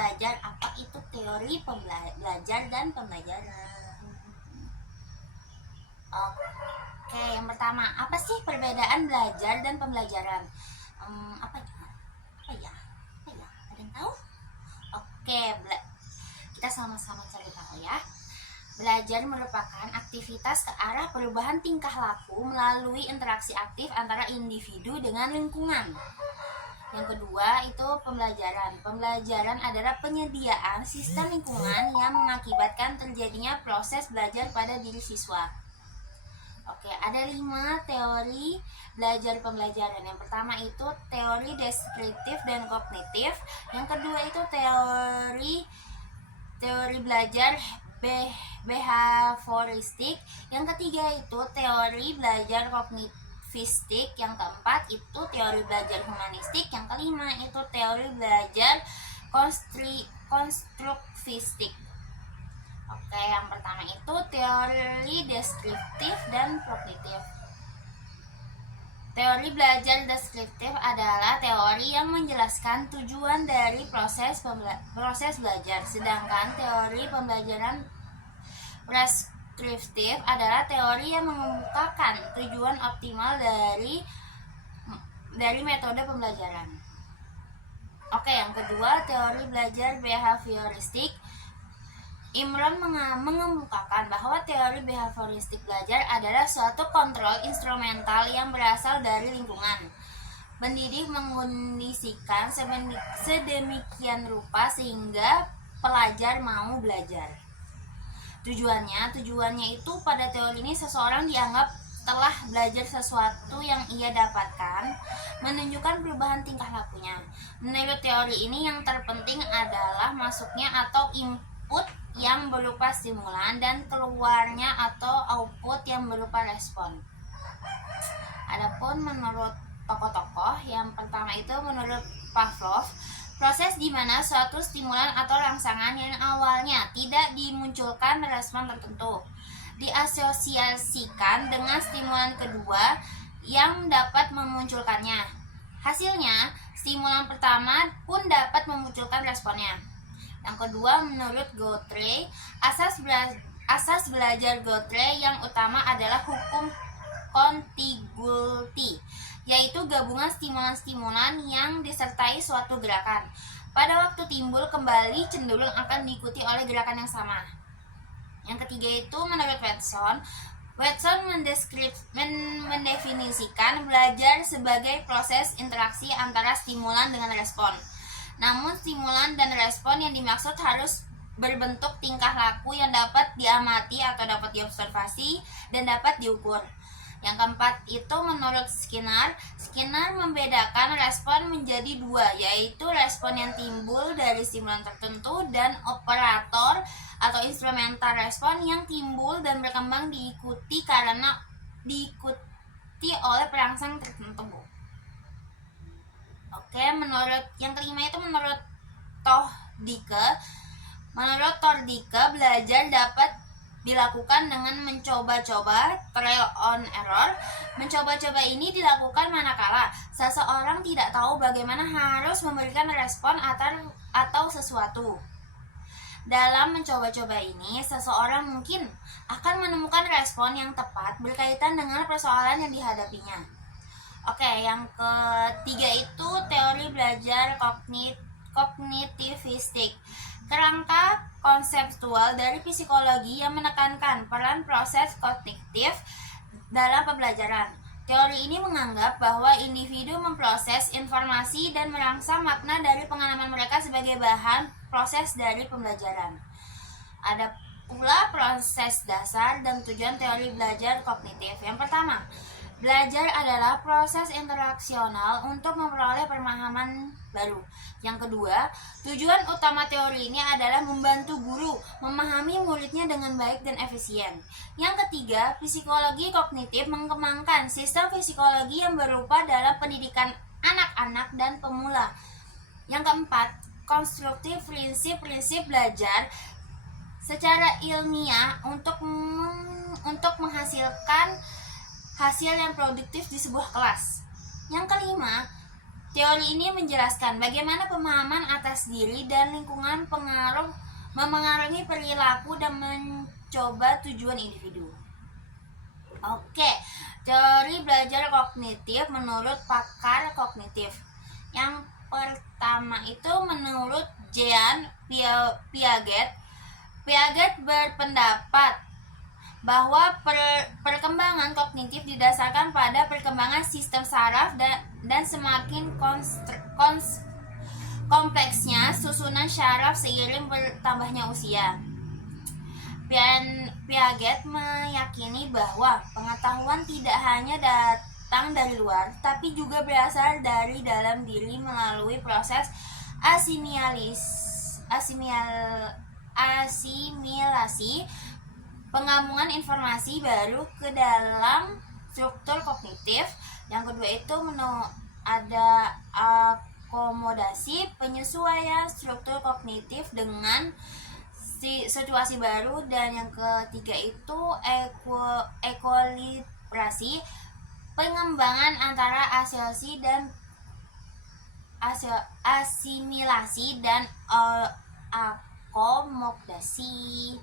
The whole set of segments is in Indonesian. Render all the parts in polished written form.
belajar. Apa itu teori belajar dan pembelajaran? Oke, yang pertama, apa sih perbedaan belajar dan pembelajaran? Apa ya? Ada yang tahu? Oke, kita sama-sama cari tahu ya. Belajar merupakan aktivitas ke arah perubahan tingkah laku melalui interaksi aktif antara individu dengan lingkungan. Yang kedua itu pembelajaran. Pembelajaran adalah penyediaan sistem lingkungan yang mengakibatkan terjadinya proses belajar pada diri siswa. Oke, ada 5 teori belajar pembelajaran. Yang pertama itu teori deskriptif dan kognitif. Yang kedua itu teori belajar behavioristik. Yang ketiga itu teori belajar kognitivistik. Yang keempat itu teori belajar humanistik. Yang kelima itu teori belajar konstruktivistik. Oke, yang pertama itu teori deskriptif dan kognitif. Teori belajar deskriptif adalah teori yang menjelaskan tujuan dari proses belajar, sedangkan teori pembelajaran preskriptif adalah teori yang mengemukakan tujuan optimal dari metode pembelajaran. Oke, yang kedua teori belajar behavioristik. Imron mengemukakan bahwa teori behavioristik belajar adalah suatu kontrol instrumental yang berasal dari lingkungan. Pendidik mengkondisikan sedemikian rupa sehingga pelajar mau belajar. Tujuannya itu pada teori ini seseorang dianggap telah belajar sesuatu yang ia dapatkan, menunjukkan perubahan tingkah lakunya. Menurut teori ini yang terpenting adalah masuknya atau input yang berupa stimulan dan keluarnya atau output yang berupa respon. Adapun menurut tokoh-tokoh, yang pertama itu menurut Pavlov, proses di mana suatu stimulan atau rangsangan yang awalnya tidak dimunculkan respon tertentu diasosiasikan dengan stimulan kedua yang dapat memunculkannya. Hasilnya, stimulan pertama pun dapat memunculkan responnya. Yang kedua, menurut Guthrie, asas belajar Guthrie yang utama adalah hukum contiguity, yaitu gabungan stimulan-stimulan yang disertai suatu gerakan. Pada waktu timbul kembali cenderung akan diikuti oleh gerakan yang sama. Yang ketiga itu menurut Watson mendefinisikan belajar sebagai proses interaksi antara stimulan dengan respon. Namun stimulan dan respon yang dimaksud harus berbentuk tingkah laku yang dapat diamati atau dapat diobservasi dan dapat diukur. Yang keempat itu menurut Skinner membedakan respon menjadi 2, yaitu respon yang timbul dari stimulan tertentu dan operator atau instrumental respon yang timbul dan berkembang diikuti oleh perangsang tertentu. Oke, menurut yang kelima itu menurut Thordike, belajar dapat dilakukan dengan mencoba-coba, trial on error. Mencoba-coba ini dilakukan manakala seseorang tidak tahu bagaimana harus memberikan respon atau sesuatu. Dalam mencoba-coba ini, seseorang mungkin akan menemukan respon yang tepat berkaitan dengan persoalan yang dihadapinya. Oke, yang ketiga itu teori belajar kognitivistik. Kerangka konseptual dari psikologi yang menekankan peran proses kognitif dalam pembelajaran. Teori ini menganggap bahwa individu memproses informasi dan merangsang makna dari pengalaman mereka sebagai bahan proses dari pembelajaran. Ada pula proses dasar dan tujuan teori belajar kognitif. Yang pertama, belajar adalah proses interaksional untuk memperoleh pemahaman baru. Yang kedua, tujuan utama teori ini adalah membantu guru memahami muridnya dengan baik dan efisien. Yang ketiga, psikologi kognitif mengembangkan sistem psikologi yang berupa dalam pendidikan anak-anak dan pemula. Yang keempat, konstruktif prinsip belajar secara ilmiah untuk menghasilkan hasil yang produktif di sebuah kelas. Yang kelima, Teori ini menjelaskan bagaimana pemahaman atas diri dan lingkungan memengaruhi perilaku dan mencoba tujuan individu. Oke, teori belajar kognitif menurut pakar kognitif. Yang pertama itu menurut Jean Piaget. Piaget berpendapat bahwa perkembangan kognitif didasarkan pada perkembangan sistem saraf dan semakin kompleksnya susunan syaraf seiring bertambahnya usia. Piaget meyakini bahwa pengetahuan tidak hanya datang dari luar, tapi juga berasal dari dalam diri melalui proses asimilasi, penggabungan informasi baru ke dalam struktur kognitif. Yang kedua itu ada akomodasi, penyesuaian struktur kognitif dengan situasi baru, dan yang ketiga itu ekolibrasi, pengembangan antara asimilasi dan akomodasi.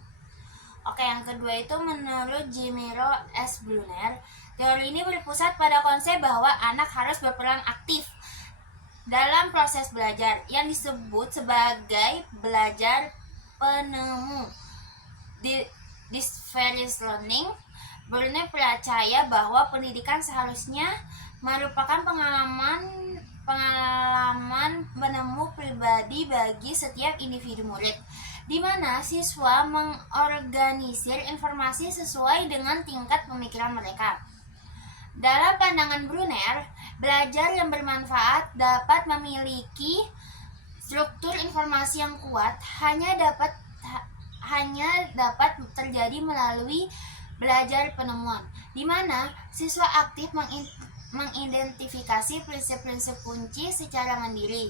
Oke, yang kedua itu menurut Jimiro S. Brunner. Teori ini berpusat pada konsep bahwa anak harus berperan aktif dalam proses belajar yang disebut sebagai belajar penemu. This various learning. Brunner percaya bahwa pendidikan seharusnya merupakan pengalaman menemu pribadi bagi setiap individu murid, di mana siswa mengorganisir informasi sesuai dengan tingkat pemikiran mereka. Dalam pandangan Brunner, belajar yang bermanfaat dapat memiliki struktur informasi yang kuat hanya dapat terjadi melalui belajar penemuan, di mana siswa aktif mengidentifikasi prinsip-prinsip kunci secara mandiri,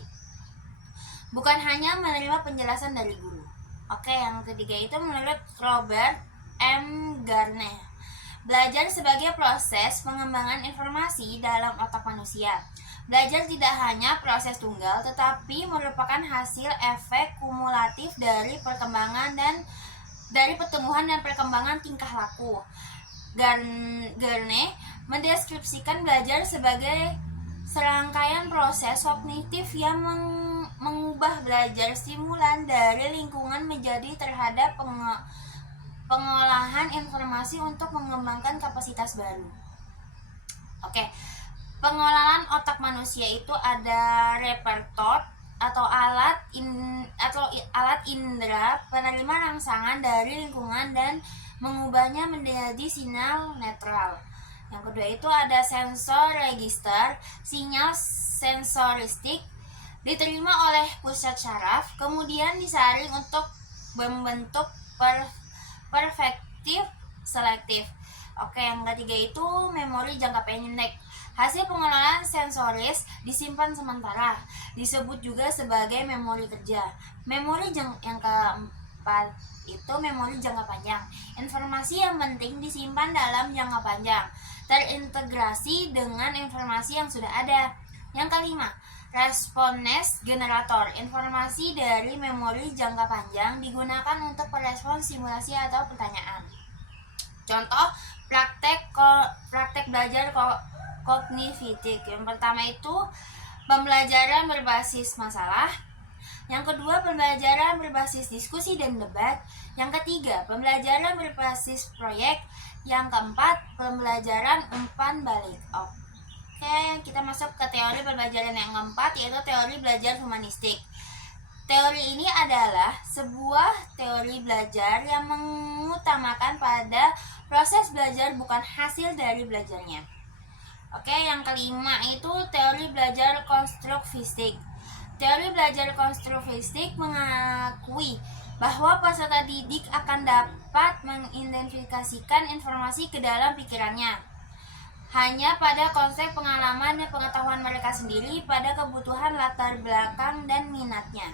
bukan hanya menerima penjelasan dari guru. Oke, yang ketiga itu menurut Robert M. Garner. Belajar sebagai proses pengembangan informasi dalam otak manusia. Belajar tidak hanya proses tunggal, tetapi merupakan hasil efek kumulatif dari perkembangan dan dari pertumbuhan dan perkembangan tingkah laku. Garner mendeskripsikan belajar sebagai serangkaian proses kognitif yang mengubah belajar stimulan dari lingkungan menjadi terhadap pengolahan informasi untuk mengembangkan kapasitas baru. Oke, pengolahan otak manusia itu ada repertor atau alat indera penerima rangsangan dari lingkungan dan mengubahnya menjadi sinyal netral. Yang kedua itu ada sensor register, sinyal sensoristik diterima oleh pusat syaraf, kemudian disaring untuk membentuk perspektif selektif. Oke, yang ketiga itu memori jangka pendek. Hasil pengelolaan sensoris disimpan sementara, disebut juga sebagai memori kerja. Memori yang keempat itu memori jangka panjang. Informasi yang penting disimpan dalam jangka panjang, terintegrasi dengan informasi yang sudah ada. Yang kelima, response generator. Informasi dari memori jangka panjang digunakan untuk merespons simulasi atau pertanyaan. Contoh praktek belajar kognitif. Yang pertama itu pembelajaran berbasis masalah. Yang kedua, pembelajaran berbasis diskusi dan debat. Yang ketiga, pembelajaran berbasis proyek. Yang keempat, pembelajaran umpan balik. Oke, kita masuk ke teori pembelajaran yang keempat, yaitu teori belajar humanistik. Teori ini adalah sebuah teori belajar yang mengutamakan pada proses belajar bukan hasil dari belajarnya. Oke, yang kelima itu teori belajar konstruktivistik. Teori belajar konstruktivistik mengakui bahwa peserta didik akan dapat mengidentifikasikan informasi ke dalam pikirannya hanya pada konsep pengalaman dan pengetahuan mereka sendiri pada kebutuhan latar belakang dan minatnya.